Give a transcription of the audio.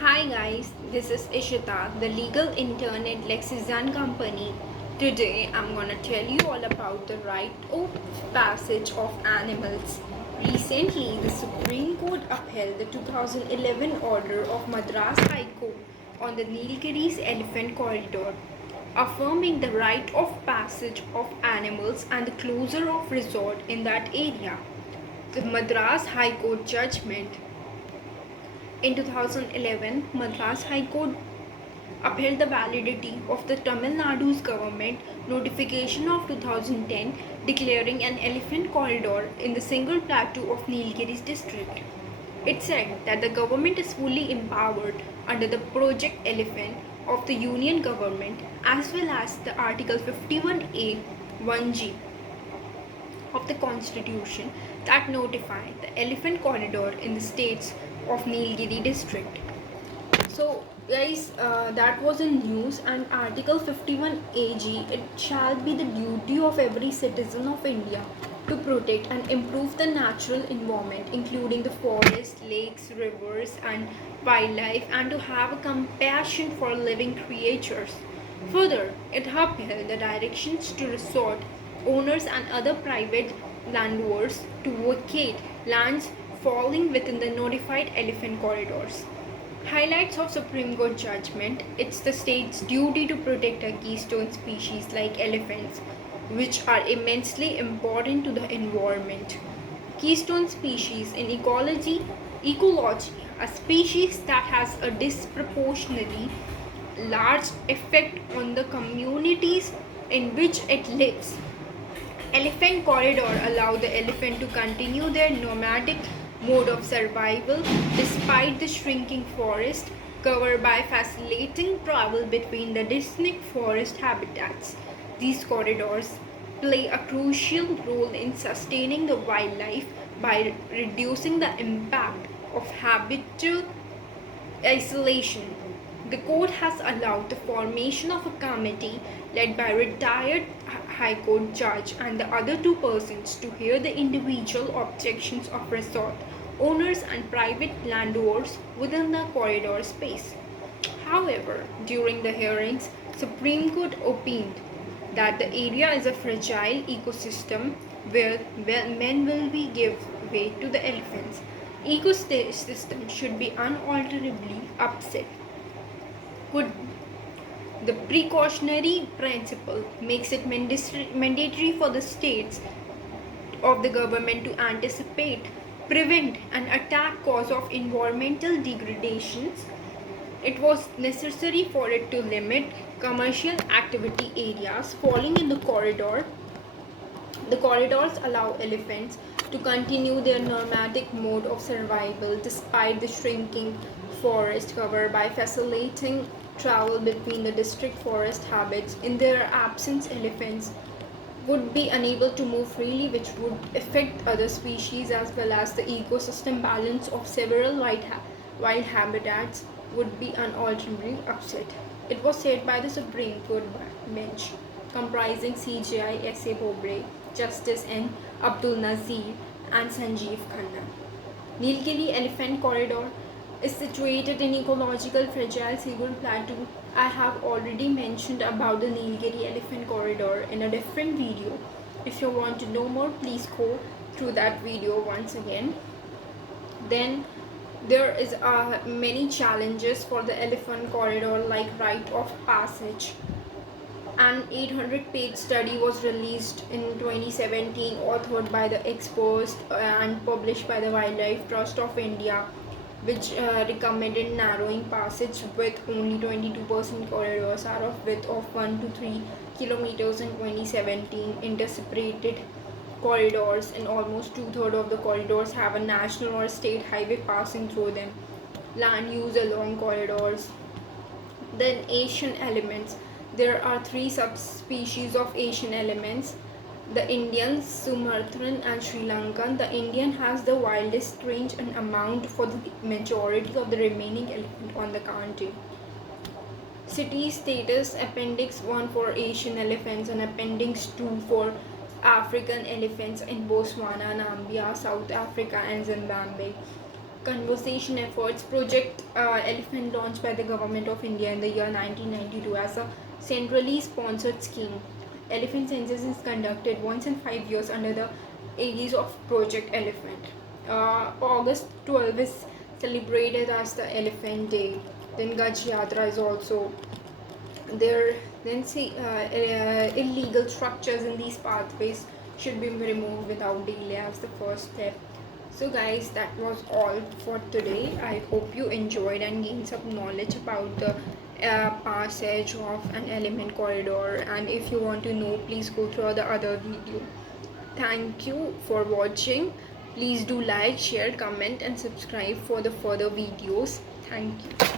Hi guys, this is ISHITA, the legal intern at LEXIS and Company. Today I'm gonna tell you all about the right of passage of animals. Recently, the Supreme Court upheld the 2011 order of Madras High Court on the Nilgiris Elephant Corridor, affirming the right of passage of animals and the closure of resort in that area. The Madras High Court judgment in 2011, Madras High Court upheld the validity of the Tamil Nadu's government notification of 2010 declaring an elephant corridor in the single plateau of Nilgiris district. It said that the government is fully empowered under the Project Elephant of the Union government as well as the Article 51A 1G of the Constitution that notify the elephant corridor in the states of Nilgiri district. So guys, that was in news. And Article 51 AG, it shall be the duty of every citizen of India to protect and improve the natural environment including the forest, lakes, rivers and wildlife, and to have a compassion for living creatures. Further, it upheld the directions to resort owners and other private landlords to vacate lands falling within the notified elephant corridors. Highlights of Supreme Court judgment: it's the state's duty to protect a keystone species like elephants, which are immensely important to the environment. Keystone species in ecology, a species that has a disproportionately large effect on the communities in which it lives. Elephant corridor allow the elephant to continue their nomadic mode of survival despite the shrinking forest cover by facilitating travel between the distinct forest habitats. These corridors play a crucial role in sustaining the wildlife by reducing the impact of habitual isolation. The court has allowed the formation of a committee led by retired High Court judge and the other two persons to hear the individual objections of resort owners and private landowners within the corridor space. However, during the hearings, Supreme Court opined that the area is a fragile ecosystem where men will be give way to the elephants. Ecosystem should be unalterably upset. Could the precautionary principle makes it mandatory for the states of the government to anticipate, prevent and attack cause of environmental degradations. It was necessary for it to limit commercial activity areas falling in the corridor. The corridors allow elephants to continue their nomadic mode of survival despite the shrinking forest cover by facilitating travel between the district forest habits. In their absence, elephants would be unable to move freely, which would affect other species as well as the ecosystem balance of several wild habitats would be unalterably upset. It was said by the Supreme Court bench comprising CJI S.A. Bobde, Justice N. Abdul Nazir and Sanjeev Khanna. Nilgiri Elephant Corridor is situated in ecological fragile single plateau. I have already mentioned about the Nilgiri Elephant Corridor in a different video. If you want to know more, please go through that video once again. Then there is many challenges for the elephant corridor like right of passage. An 800-page study was released in 2017, authored by the experts and published by the Wildlife Trust of India, which recommended narrowing passage with only 22% corridors are of width of 1 to 3 kilometers in 2017. Interseparated corridors and almost two-thirds of the corridors have a national or state highway passing through them. Land use along corridors. Then Asian elements. There are 3 subspecies of Asian elements: the Indian, Sumatran and Sri Lankan. The Indian has the wildest range and amount for the majority of the remaining elephant on the country. City status: Appendix 1 for Asian elephants and Appendix 2 for African elephants in Botswana, Namibia, South Africa and Zimbabwe. conservation efforts. Project Elephant, launched by the government of India in the year 1992 as a centrally sponsored scheme. Elephant census is conducted once in 5 years under the aegis of Project Elephant. August 12 is celebrated as the Elephant Day. Then Gaj Yatra is also there. Then see, illegal structures in these pathways should be removed without delay as the first step. So guys, that was all for today. I hope you enjoyed and gained some knowledge about the passage of an element corridor, and if you want to know, please go through the other video. Thank you for watching. Please do like, share, comment and subscribe for the further videos. Thank you.